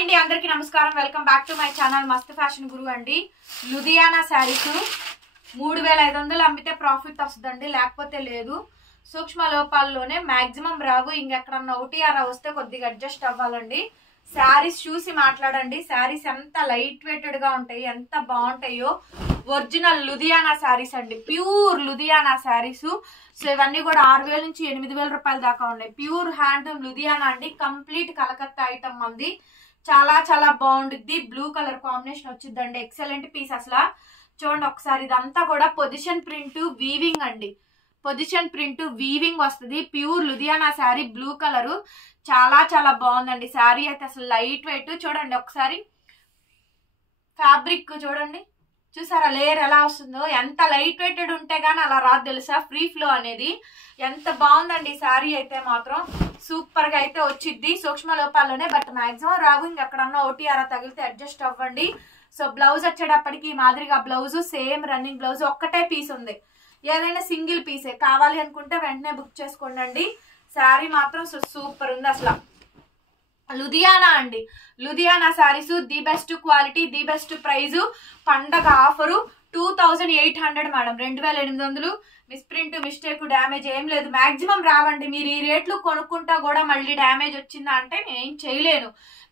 Hi అండి, అందరికీ నమస్కారం. Welcome back to my channel మస్త్ ఫ్యాషన్ గురు అండి. లుధియానా శారీస్ 3500 అమ్మితే ప్రాఫిట్ వస్తుందండి, లేకపోతే లేదు. సూక్ష్మ లోపాల్లోనే మాక్సిమం రావు. ఇంకెక్కడన్నా ఒకటి అలా వస్తే కొద్దిగా అడ్జస్ట్ అవ్వాలండి. శారీస్ చూసి మాట్లాడండి. శారీస్ ఎంత లైట్ వెయిటెడ్ గా ఉంటాయి, ఎంత బాగుంటాయో. ఒరిజినల్ లుధియానా శారీస్ అండి, ప్యూర్ లుధియానా శారీస్. సో ఇవన్నీ కూడా 6000 నుంచి 8000 రూపాయల దాకా ఉన్నాయి. ప్యూర్ హ్యాండ్లూమ్ లుధియానా అండి. కంప్లీట్ కలకత్తా ఐటమ్ అంది. చాలా చాలా బాగుంటుంది. బ్లూ కలర్ కాంబినేషన్ వచ్చిందండి. ఎక్సలెంట్ పీస్ అసలు. చూడండి ఒకసారి, ఇదంతా కూడా పొజిషన్ ప్రింట్ వీవింగ్ అండి. పొజిషన్ ప్రింట్ వీవింగ్ వస్తుంది. Pure Ludhiana sari, blue colour. చాలా చాలా బాగుందండి శారీ అయితే. అసలు లైట్ వెయిట్. చూడండి ఒకసారి ఫ్యాబ్రిక్ చూడండి, చూసారా లేయర్ ఎలా వస్తుందో. ఎంత లైట్ వెయిటెడ్ ఉంటే గానీ అలా రాదు తెలుసా, ఫ్రీ ఫ్లో అనేది. ఎంత బాగుందండి శారీ అయితే మాత్రం. సూపర్ గా అయితే వచ్చిద్ది. సూక్ష్మ లోపాల్లోనే, బట్ మాక్సిమం రావు. ఇంకెక్కడన్నా ఒకటి అలా తగిలితే అడ్జస్ట్ అవ్వండి. సో బ్లౌజ్ వచ్చేటప్పటికి ఈ మాదిరిగా బ్లౌజ్ సేమ్ రన్నింగ్ బ్లౌజ్, ఒక్కటే పీస్ ఉంది. ఏదైనా సింగిల్ పీసే కావాలి అనుకుంటే వెంటనే బుక్ చేసుకోండి. శారీ మాత్రం సూపర్ ఉంది అసలు. లుధియానా అండి, Ludhiana sarees the best quality, the best price. పండగ offer 2800 madam, 2800. Misprint mistake damage ఏం లేదు. మాక్సిమం రావండి. మీరు ఈ రేట్లు కొనుక్కుంటా కూడా మళ్ళీ డ్యామేజ్ వచ్చిందా అంటే నేను ఏం చేయలేను.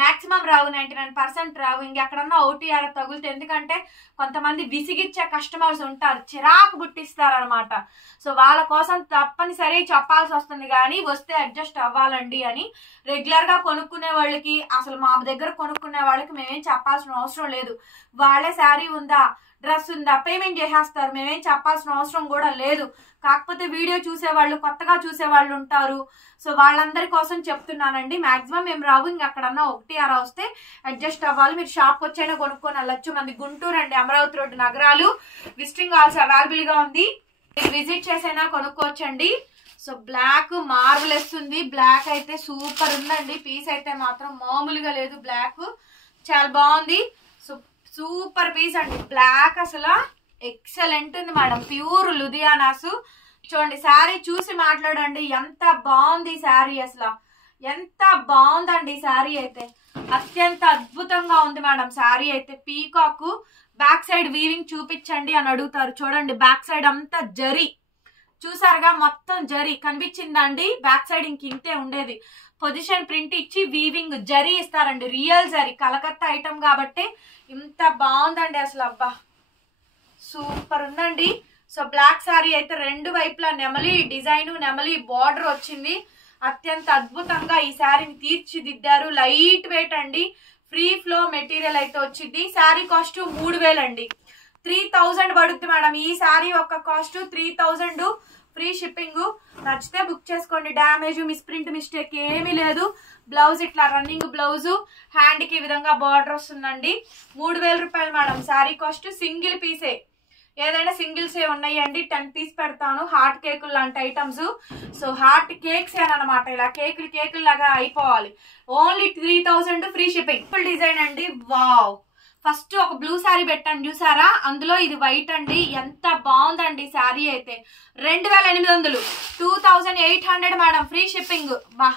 మాక్సిమం రావు, 99% రావు. ఇంకెక్కడన్నా OTR తగులుతుంది. ఎందుకంటే కొంతమంది విసిగిచ్చే కస్టమర్స్ ఉంటారు, చిరాకు పుట్టిస్తారనమాట. సో వాళ్ళ కోసం తప్పనిసరి చెప్పాల్సి వస్తుంది. కానీ వస్తే అడ్జస్ట్ అవ్వాలండి అని. రెగ్యులర్ గా కొనుక్కునే వాళ్ళకి, అసలు మా దగ్గర కొనుక్కునే వాళ్ళకి మేమేం చెప్పాల్సిన అవసరం లేదు. వాళ్ళే శారీ ఉందా, డ్రెస్ ఉందా, పేమెంట్ చేసేస్తారు. మేమేం చెప్పాల్సిన అవసరం కూడా లేదు. కాకపోతే వీడియో చూసేవాళ్ళు, కొత్తగా చూసేవాళ్ళు ఉంటారు. సో వాళ్ళందరి కోసం చెప్తున్నానండి. మాక్సిమం మేము రావు. ఇంకెక్కడన్నా ఒకటి అలా వస్తే అడ్జస్ట్ అవ్వాలి. మీరు షాప్కి వచ్చైనా కొనుక్కొని వెళ్ళొచ్చు. మంది గుంటూరు అండి, అమరావతి రోడ్డు నగరాలు. విజిటింగ్ ఆల్సో అవైలబుల్ గా ఉంది. మీరు విజిట్ చేసైనా కొనుక్కోవచ్చండి. సో బ్లాక్ మార్వెలెస్ ఉంది. బ్లాక్ అయితే సూపర్ ఉందండి. పీస్ అయితే మాత్రం మామూలుగా లేదు. బ్లాక్ చాలా బాగుంది. సో సూపర్ పీస్ అండి. బ్లాక్ అసలు ఎక్సలెంట్ ఉంది మేడం. ప్యూర్ లుధియానాస్. చూడండి శారీ చూసి మాట్లాడండి. ఎంత బాగుంది శారీ అసలు, ఎంత బాగుందండి శారీ అయితే. అత్యంత అద్భుతంగా ఉంది మేడం శారీ అయితే. పీకాక్ బ్యాక్ సైడ్ వీవింగ్ చూపించండి అని అడుగుతారు. చూడండి బ్యాక్ సైడ్ అంతా జరీ, చూసారుగా మొత్తం జరీ కనిపించిందా అండి. బ్యాక్ సైడ్ ఇంతే ఉండేది. పొజిషన్ ప్రింట్ ఇచ్చి వీవింగ్ జరీ ఇస్తారండి. రియల్ జరీ, కలకత్తా ఐటమ్ కాబట్టి ఇంత బాగుందండి అసలు. అబ్బా సూపర్ ఉందండి. సో బ్లాక్ శారీ అయితే రెండు వైపులా నెమలి డిజైన్, నెమలి బార్డర్ వచ్చింది. అత్యంత అద్భుతంగా ఈ శారీని తీర్చిదిద్దారు. లైట్ వెయిట్ అండి. ఫ్రీ ఫ్లో మెటీరియల్ అయితే వచ్చింది. శారీ కాస్ట్ 3000 అండి. 3000 పడుద్ది మేడం. ఈ శారీ యొక్క కాస్ట్ 3000. Free shipping. నచ్చితే బుక్ చేసుకోండి. డ్యామేజ్, మిస్ప్రింట్, మిస్టేక్ ఏమీ లేదు. బ్లౌజ్ ఇట్లా రన్నింగ్ బ్లౌజ్, హ్యాండ్ కి ఈ విధంగా బార్డర్ వస్తుందండి. 3000 రూపాయలు మేడం శారీ కాస్ట్. సింగిల్ పీసే, ఏదైనా సింగిల్స్ ఏ ఉన్నాయండి. 10 పీస్ పెడతాను. హార్ట్ కేకులు లాంటి ఐటమ్స్. సో హార్ట్ కేక్స్ అనమాట. ఇలా కేకులు లాగా అయిపోవాలి. Only 3000 free shipping. Full design అండి. వావ్. ఫస్ట్ ఒక బ్లూ శారీ పెట్టాను చూసారా, అందులో ఇది వైట్ అండి. ఎంత బాగుందండి శారీ అయితే. 2800, 2800 మేడం. Free shipping. బా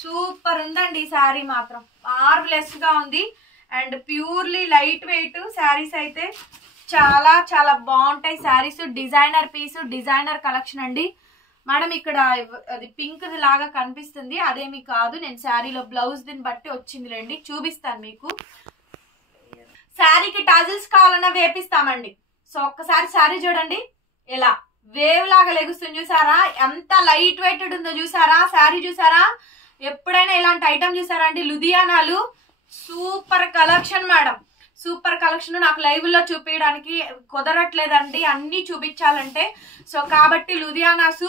సూపర్ ఉందండి శారీ మాత్రం. మార్వెలెస్ గా ఉంది. And purely light weight saris అయితే చాలా చాలా బాగుంటాయి saris. Designer piece, designer collection అండి మేడం. ఇక్కడ అది పింక్ లాగా కనిపిస్తుంది, అదేమి కాదు. నేను శారీలో బ్లౌజ్ దీన్ని బట్టి వచ్చింది రండి, చూపిస్తాను మీకు. శారీకి టాజిల్స్ కావాలన్నా వేపిస్తామండి. సో ఒక్కసారి శారీ చూడండి, ఇలా వేవ్ లాగా లెగుస్తుంది చూసారా. ఎంత లైట్ వెయిటెడ్ ఉందో చూసారా. శారీ చూసారా. ఎప్పుడైనా ఇలాంటి ఐటమ్ చూసారా అండి. లుధియానాలు super collection madam. Super collection. నాకు లైవ్ లో చూపించడానికి కుదరట్లేదండి, అన్ని చూపించాలంటే. సో కాబట్టి లుధియానాస్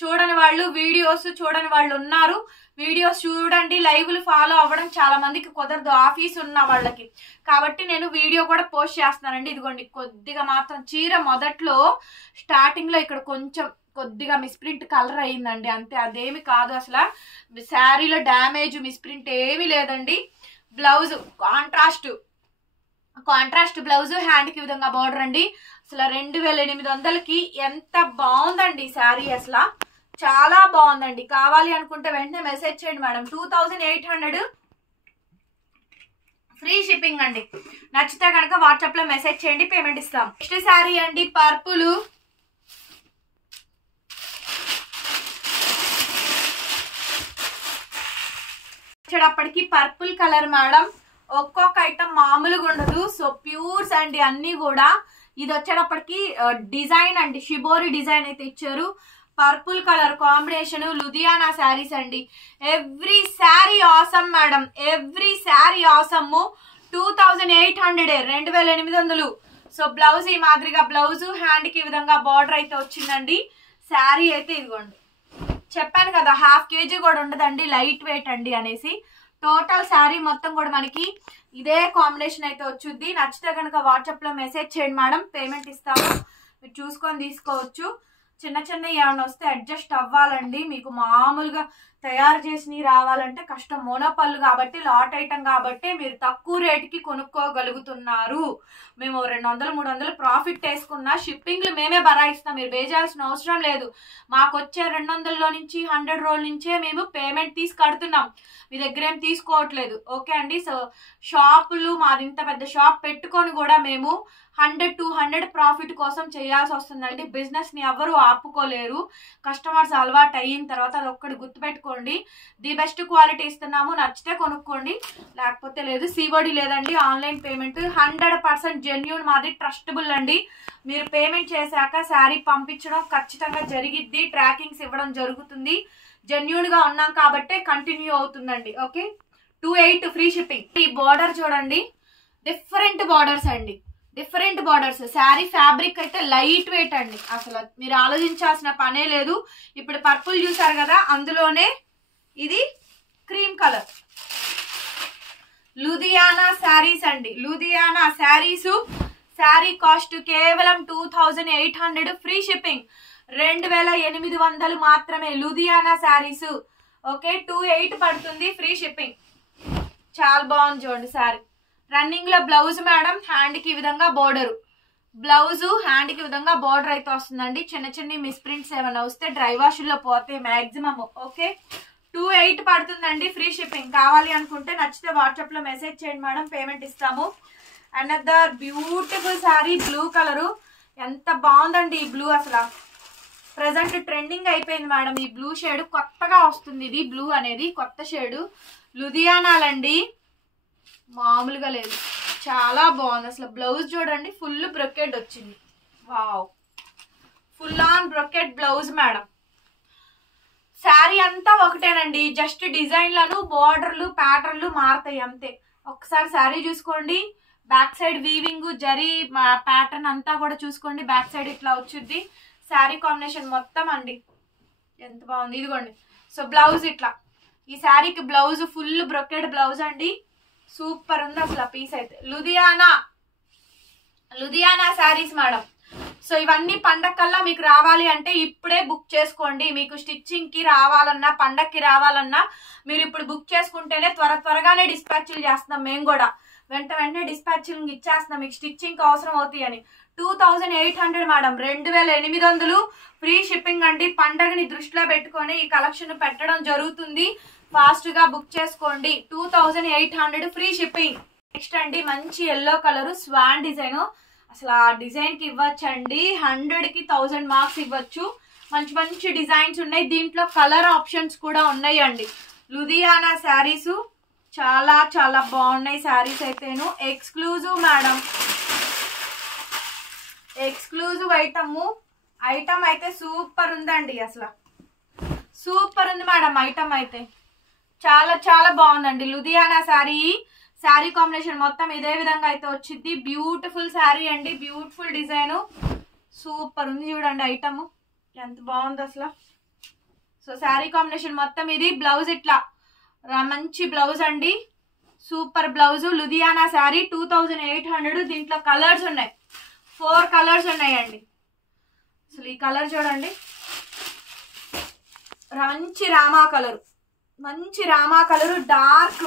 చూడని వాళ్ళు, వీడియోస్ చూడని వాళ్ళు ఉన్నారు. వీడియోస్ చూడండి. లైవ్లు ఫాలో అవ్వడం చాలా మందికి కుదరదు, ఆఫీస్ ఉన్న వాళ్ళకి. కాబట్టి నేను వీడియో కూడా పోస్ట్ చేస్తున్నానండి. ఇదిగోండి కొద్దిగా మాత్రం చీర మొదట్లో స్టార్టింగ్ లో ఇక్కడ కొంచెం కొద్దిగా మిస్ప్రింట్ కలర్ అయ్యిందండి, అంతే. అదేమి కాదు అసలు. శారీలో డ్యామేజ్, మిస్ప్రింట్ ఏమీ లేదండి. బ్లౌజ్ కాంట్రాస్ట్ బ్లౌజ్, హ్యాండ్ కి విధంగా బార్డర్ అండి. అసలు 2800కి ఎంత బాగుందండి శారీ అసలు. చాలా బాగుందండి. కావాలి అనుకుంటే వెంటనే మెసేజ్ చేయండి మేడం. 2800 ఫ్రీ షిప్పింగ్ అండి. నచ్చితే కనుక వాట్సాప్ లో మెసేజ్ చేయండి, పేమెంట్ ఇస్తాం. నెక్స్ట్ శారీ అండి పర్పుల్. వచ్చేటప్పటికి పర్పుల్ కలర్ మేడం. ఒక్కొక్క ఐటమ్ మామూలుగా ఉండదు. సో ప్యూర్స్ అండి అన్ని కూడా. ఇది వచ్చేటప్పటికి డిజైన్ అండి, షిబోరి డిజైన్ అయితే ఇచ్చారు. Purple colour combination Ludhiana sarees అండి. Every saree awesome madam, every saree awesome. 2800, 2800. So blouse ఈ మాదిరిగా బ్లౌజ్, హ్యాండ్ కి ఈ విధంగా బార్డర్ అయితే వచ్చిందండి. శారీ అయితే ఇదిగోండి, చెప్పాను కదా 1/2 kg కూడా ఉండదండి, లైట్ వెయిట్ అండి అనేసి. టోటల్ శారీ మొత్తం కూడా మనకి ఇదే కాంబినేషన్ అయితే వచ్చుద్ది. నచ్చితే కనుక వాట్సాప్ లో మెసేజ్ చేయండి మేడం, పేమెంట్ ఇస్తాము. మీరు చూసుకొని తీసుకోవచ్చు. చిన్న చిన్న ఏమైనా వస్తే అడ్జస్ట్ అవ్వాలండి. మీకు మామూలుగా తయారు చేసి రావాలంటే కష్టం. మోనోపళ్ళు కాబట్టి, లాట్ ఐటమ్ కాబట్టి మీరు తక్కువ రేటుకి కొనుక్కోగలుగుతున్నారు. మేము 200, 300 ప్రాఫిట్ వేసుకున్నా షిప్పింగ్లు మేమే భరాయిస్తాం. మీరు వేయాల్సిన అవసరం లేదు. మాకు వచ్చే 200లో నుంచి 100 రోజుల నుంచే మేము పేమెంట్ తీసి కడుతున్నాం. మీ దగ్గర ఏం తీసుకోవట్లేదు. ఓకే అండి. సో షాపులు మాది ఇంత పెద్ద షాప్ పెట్టుకొని కూడా మేము 100, 200 ప్రాఫిట్ కోసం చేయాల్సి వస్తుందండి. బిజినెస్ ని ఎవరు ఆపుకోలేరు. కస్టమర్స్ అలవాటు అయిన తర్వాత అది ఒక్కటి గుర్తుపెట్టుకోండి. ది బెస్ట్ క్వాలిటీ ఇస్తున్నాము, నచ్చితే కొనుక్కోండి, లేకపోతే లేదు. సిఓడి లేదండి, ఆన్లైన్ పేమెంట్ 100% జెన్యూన్, మాది ట్రస్టబుల్ అండి. మీరు పేమెంట్ చేశాక శారీ పంపించడం ఖచ్చితంగా జరిగిద్ది, ట్రాకింగ్స్ ఇవ్వడం జరుగుతుంది. జెన్యూన్ గా ఉన్నాం కాబట్టి కంటిన్యూ అవుతుందండి. Okay, 28 free shipping. ఈ బార్డర్ చూడండి, డిఫరెంట్ బార్డర్స్ అండి, డిఫరెంట్ బార్డర్స్. శారీ ఫ్యాబ్రిక్ అయితే లైట్ వెయిట్ అండి, అసలు మీరు ఆలోచించాల్సిన పనే లేదు. ఇప్పుడు పర్పుల్ చూసారు కదా, అందులోనే ఇది క్రీమ్ కలర్. లుధియానా శారీస్ అండి, లుధియానా శారీస్. శారీ కాస్ట్ కేవలం 2800, ఫ్రీ షిప్పింగ్ 2800 మాత్రమే. లుధియానా శారీస్. ఓకే, 28 పడుతుంది, ఫ్రీ షిప్పింగ్. చాలా బాగుంది చూడండి శారీ. రన్నింగ్ లో బ్లౌజ్ మేడం, హ్యాండ్ కి ఈ విధంగా బోర్డర్, బ్లౌజ్ హ్యాండ్ కి విధంగా బోర్డర్ అయితే వస్తుందండి. చిన్న చిన్న మిస్ ప్రింట్స్ ఏమైనా వస్తే డ్రై వాష్ లో పోతే మాక్సిమం. ఓకే, 28 పడుతుందండి, ఫ్రీ షిప్పింగ్. కావాలి అనుకుంటే నచ్చితే వాట్సాప్ లో మెసేజ్ చేయండి మేడం, పేమెంట్ ఇస్తాము. Another beautiful sari, blue colour. ఎంత బాగుందండి ఈ బ్లూ, అసలు ప్రెసెంట్ ట్రెండింగ్ అయిపోయింది మేడం. ఈ బ్లూ షేడ్ కొత్తగా వస్తుంది, ఇది బ్లూ అనేది కొత్త షేడ్. లుధియానాలండి, మామూలుగా లేదు, చాలా బాగుంది. అసలు బ్లౌజ్ చూడండి, ఫుల్ బ్రొకెట్ వచ్చింది. Wow, full on brocade blouse madam. Sari అంతా ఒకటేనండి, జస్ట్ డిజైన్లను, బోర్డర్లు, ప్యాటర్న్లు మారుతాయి అంతే. ఒకసారి శారీ చూసుకోండి. Back side weaving, zari pattern అంతా కూడా చూసుకోండి. బ్యాక్ సైడ్ ఇట్లా వచ్చుద్ది. శారీ కాంబినేషన్ మొత్తం అండి ఎంత బాగుంది. ఇదిగోండి, సో బ్లౌజ్ ఇట్లా. ఈ శారీకి బ్లౌజ్ ఫుల్ బ్రొకెట్ బ్లౌజ్ అండి, సూపర్ ఉంది అసలు ఆ పీస్ అయితే. లుధియానా శారీస్ మేడం. సో ఇవన్నీ పండగకల్లా మీకు రావాలి అంటే ఇప్పుడే బుక్ చేసుకోండి. మీకు స్టిచ్చింగ్ కి రావాలన్నా, పండగకి రావాలన్నా మీరు ఇప్పుడు బుక్ చేసుకుంటేనే త్వరగానే డిస్పాచ్లు చేస్తున్నాం. మేము కూడా వెంటనే డిస్పాచ్లు ఇచ్చేస్తున్నాం, మీకు స్టిచ్చింగ్ అవసరం అవుతాయి అని. 2800 మేడం, 2800, ఫ్రీ షిప్పింగ్ అండి. పండగని దృష్టిలో పెట్టుకొని ఈ కలెక్షన్ పెట్టడం జరుగుతుంది. ఫాస్ట్ గా బుక్ చేసుకోండి. 2800, ఫ్రీ షిప్పింగ్. నెక్స్ట్ అండి మంచి ఎల్లో కలర్, స్వాన్ డిజైన్. అసలు ఆ డిజైన్ కి ఇవ్వచ్చండి 100కి 1000 మార్క్స్ ఇవ్వచ్చు. మంచి మంచి డిజైన్స్ ఉన్నాయి. దీంట్లో కలర్ ఆప్షన్స్ కూడా ఉన్నాయండి. లుధియానా శారీస్ చాలా చాలా బాగున్నాయి. శారీస్ అయితేను ఎక్స్క్లూజివ్ మేడం, ఎక్స్క్లూజివ్ ఐటమ్ అయితే సూపర్ ఉందండి. అసలు సూపర్ ఉంది మేడం ఐటమ్ అయితే, చాలా చాలా బాగుందండి. లుధియానా శారీ, శారీ కాంబినేషన్ మొత్తం ఇదే విధంగా అయితే వచ్చింది. బ్యూటిఫుల్ శారీ అండి, బ్యూటిఫుల్ డిజైన్, సూపర్ ఉంది చూడండి ఐటమ్ ఎంత బాగుంది అసలు. సో శారీ కాంబినేషన్ మొత్తం ఇది. బ్లౌజ్ ఇట్లా మంచి బ్లౌజ్ అండి, సూపర్ బ్లౌజ్. లుధియానా శారీ 2800. దీంట్లో కలర్స్ ఉన్నాయి, 4 కలర్స్ ఉన్నాయండి. అసలు ఈ కలర్ చూడండి, మంచి రామా కలర్, మంచి రామా కలరు, డార్క్,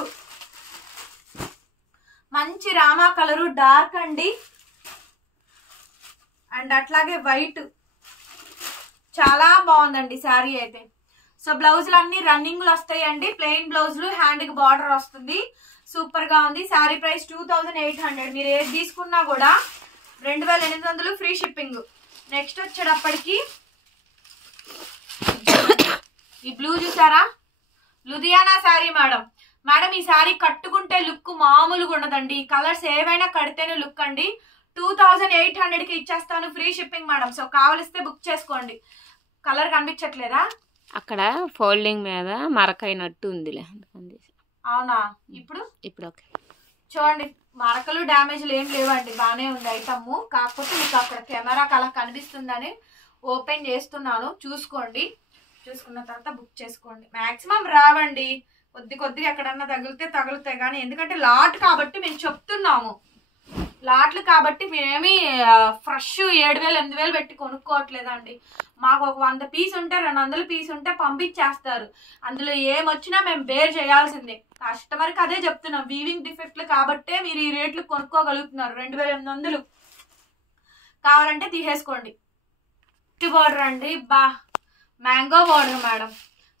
మంచి రామా కలరు డార్క్ అండి. అండ్ అట్లాగే వైట్, చాలా బాగుందండి శారీ అయితే. సో బ్లౌజులు అన్ని రన్నింగ్లు వస్తాయండి, ప్లెయిన్ బ్లౌజులు, హ్యాండ్ కి బార్డర్ వస్తుంది. సూపర్ గా ఉంది. శారీ ప్రైస్ 2800. మీరు ఏది తీసుకున్నా కూడా 2800 ఫ్రీ షిప్పింగ్. నెక్స్ట్ వచ్చేటప్పటికి ఈ బ్లూ చూసారా, లుధియానా శారీ మేడం. మేడం ఈ శారీ కట్టుకుంటే లుక్ మామూలుగా ఉండదండి. కలర్స్ ఏవైనా కడితేనే లుక్ అండి. 2800కి ఇచ్చేస్తాను ఫ్రీ షిప్పింగ్ మేడం. సో కావలిస్తే బుక్ చేసుకోండి. కలర్ కనిపించట్లేదా? అక్కడ ఫోల్డింగ్ మీద మరకైనట్టు ఉందిలే. అవునా? ఇప్పుడు ఓకే. చూడండి, మరకలు డ్యామేజ్లు ఏం లేవండి, బాగానే ఉంది ఐటమ్. కాకపోతే మీకు అక్కడ కెమెరాకి అలా కనిపిస్తుందని ఓపెన్ చేస్తున్నాను. చూసుకోండి, చూసుకున్న తర్వాత బుక్ చేసుకోండి. మాక్సిమం రావండి, కొద్దిగా ఎక్కడన్నా తగులుతాయి కానీ ఎందుకంటే లాట్ కాబట్టి మేము చెప్తున్నాము. లాట్లు కాబట్టి మేమేమి ఫ్రెష్ 7000 8000 పెట్టి కొనుక్కోవట్లేదండి. మాకు ఒక 100 పీస్ ఉంటే 200 పీస్ ఉంటే పంపించేస్తారు. అందులో ఏమొచ్చినా మేము బేర్ చేయాల్సిందే. కస్టమర్కి అదే చెప్తున్నాం, వీవింగ్ డిఫెక్ట్లు కాబట్టే మీరు ఈ రేట్లు కొనుక్కోగలుగుతున్నారు. 2800 కావాలంటే తీసేసుకోండి. బోర్డర్ అండి, mango border madam.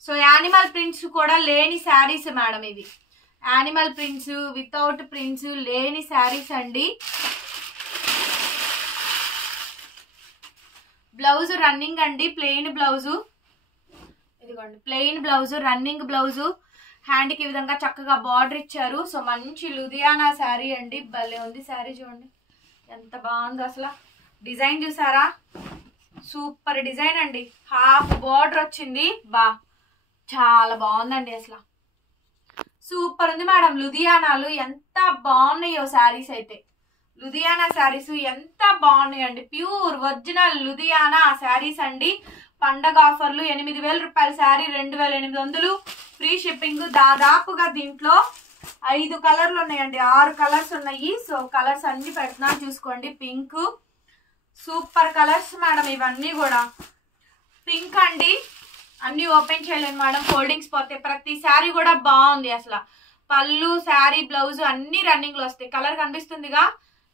So animal prints కూడా లేని శారీస్ మేడం ఇవి. యానిమల్ ప్రింట్స్ వితౌట్ ప్రింట్స్ లేని శారీస్ అండి. బ్లౌజ్ రన్నింగ్ అండి, ప్లెయిన్ బ్లౌజు. ఇదిగోండి ప్లెయిన్ బ్లౌజు, రన్నింగ్ బ్లౌజు. హ్యాండ్కి ఈ విధంగా చక్కగా బార్డర్ ఇచ్చారు. సో మంచి లుధియానా శారీ అండి. భలే ఉంది శారీ, చూడండి ఎంత బాగుంది అసలు. డిజైన్ చూసారా, సూపర్ డిజైన్ అండి. హాఫ్ బార్డర్ వచ్చింది, చాలా బాగుందండి అసలు. సూపర్ ఉంది మేడం. లుధియానాలు ఎంత బాగున్నాయో శారీస్ అయితే. లుధియానా శారీస్ ఎంత బాగున్నాయండి. ప్యూర్ ఒరిజినల్ లుధియానా శారీస్ అండి. పండగ ఆఫర్లు 8000 రూపాయల శారీ 2800 ఫ్రీ షిప్పింగ్. దాదాపుగా దీంట్లో 5 కలర్లు ఉన్నాయండి, 6 కలర్స్ ఉన్నాయి. సో కలర్స్ అన్ని పెడుతున్నాను చూసుకోండి. పింక్, సూపర్ కలర్స్ మేడం ఇవన్నీ కూడా. పింక్ అండి, అన్ని ఓపెన్ చేయలేను మేడం, ఫోల్డింగ్స్ పోతే. ప్రతి శారీ కూడా బాగుంది అసలు. పళ్ళు, శారీ, బ్లౌజ్ అన్ని రన్నింగ్ లో వస్తాయి. కలర్ కనిపిస్తుందిగా,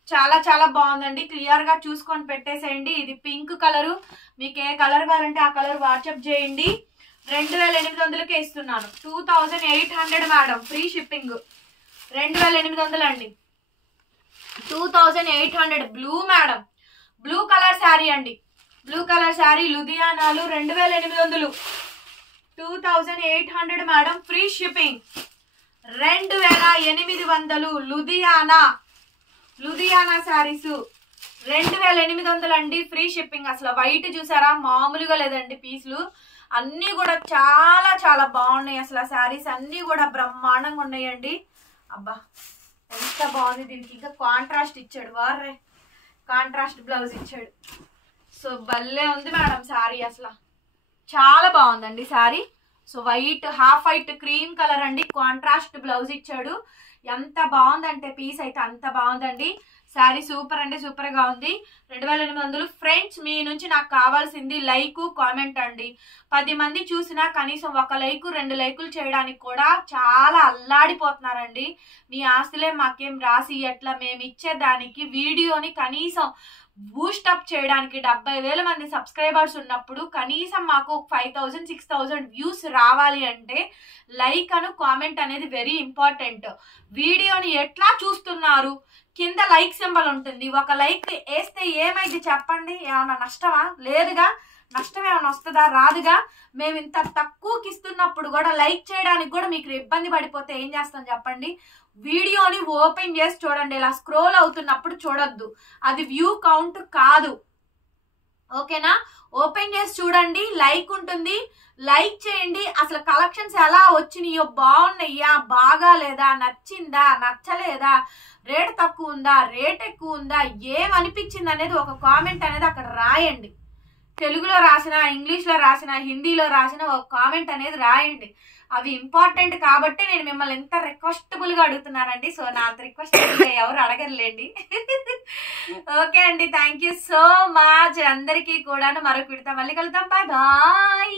చాలా చాలా బాగుందండి. క్లియర్ గా చూసుకొని పెట్టేసేయండి. ఇది పింక్ కలరు. మీకు ఏ కలర్ కావాలంటే ఆ కలర్ వాట్సాప్ చేయండి. 2800కే ఇస్తున్నాను. 2800 మేడం ఫ్రీ షిప్పింగ్. 2800 అండి, 2800. Blue madam, blue colour saree అండి. బ్లూ కలర్ శారీ లుధియానాలు 2800. 2800 madam free shipping. 2800 Ludhiana sarees 2800 అండి ఫ్రీ షిప్పింగ్. అసలు వైట్ చూసారా, మామూలుగా లేదండి పీసులు అన్నీ కూడా చాలా చాలా బాగున్నాయి. అసలు శారీస్ అన్నీ కూడా బ్రహ్మాండంగా ఉన్నాయండి. అబ్బా ఎంత బాగుంది. దీనికి ఇంకా కాంట్రాస్ట్ ఇచ్చాడు, వారే కాంట్రాస్ట్ బ్లౌజ్ ఇచ్చాడు. సో భలే ఉంది మేడం శారీ, అసలు చాలా బాగుందండి sari. So white, half white cream colour అండి, కాంట్రాస్ట్ బ్లౌజ్ ఇచ్చాడు. ఎంత బాగుందంటే పీస్ అయితే అంత బాగుందండి. శారీ సూపర్ అంటే సూపర్ గా ఉంది. 2800. ఫ్రెండ్స్ మీ నుంచి నాకు కావాల్సింది లైక్, కామెంట్ అండి. 10 మంది చూసినా కనీసం 1 లైక్ 2 లైకులు చేయడానికి కూడా చాలా అల్లాడిపోతున్నారండి. మీ ఆస్తులే మాకేం రాసి ఎట్లా మేము ఇచ్చేదానికి వీడియోని కనీసం బూస్టప్ చేయడానికి 70,000 మంది సబ్స్క్రైబర్స్ ఉన్నప్పుడు కనీసం మాకు 5000 6000 వ్యూస్ రావాలి అంటే లైక్ అను కామెంట్ అనేది వెరీ ఇంపార్టెంట్. వీడియోని ఎట్లా చూస్తున్నారు, కింద లైక్ సింబల్ ఉంటుంది. 1 లైక్ వేస్తే ఏమైంది చెప్పండి? ఏమన్నా నష్టమా? లేదుగా. నష్టం ఏమైనా వస్తుందా? రాదుగా. మేము ఇంత తక్కువకి ఇస్తున్నప్పుడు కూడా లైక్ చేయడానికి కూడా మీకు ఇబ్బంది పడిపోతే ఏం చేస్తాం చెప్పండి? వీడియోని ఓపెన్ చేసి చూడండి. ఇలా స్క్రోల్ అవుతున్నప్పుడు చూడొద్దు, అది వ్యూ కౌంట్ కాదు. ఓకేనా? ఓపెన్ చేసి చూడండి, లైక్ ఉంటుంది, లైక్ చేయండి. అసలు కలెక్షన్స్ ఎలా వచ్చినాయో, బాగున్నాయా, బాగా లేదా, నచ్చిందా, నచ్చలేదా, రేట్ తక్కువ ఉందా, రేట్ ఎక్కువ ఉందా, ఏమనిపించింది అనేది ఒక కామెంట్ అనేది అక్కడ రాయండి. తెలుగులో రాసిన, ఇంగ్లీష్లో రాసిన, హిందీలో రాసిన ఒక కామెంట్ అనేది రాయండి. అవి ఇంపార్టెంట్ కాబట్టి నేను మిమ్మల్ని ఎంత రిక్వెస్టబుల్ గా అడుగుతున్నానండి. సో నా రిక్వెస్ట్ ఎవరు అడగలేండి. ఓకే అండి, థ్యాంక్ యూ సో మచ్ అందరికీ కూడా. మరొక విడత మళ్ళీ కలుద్దాం. Bye bye.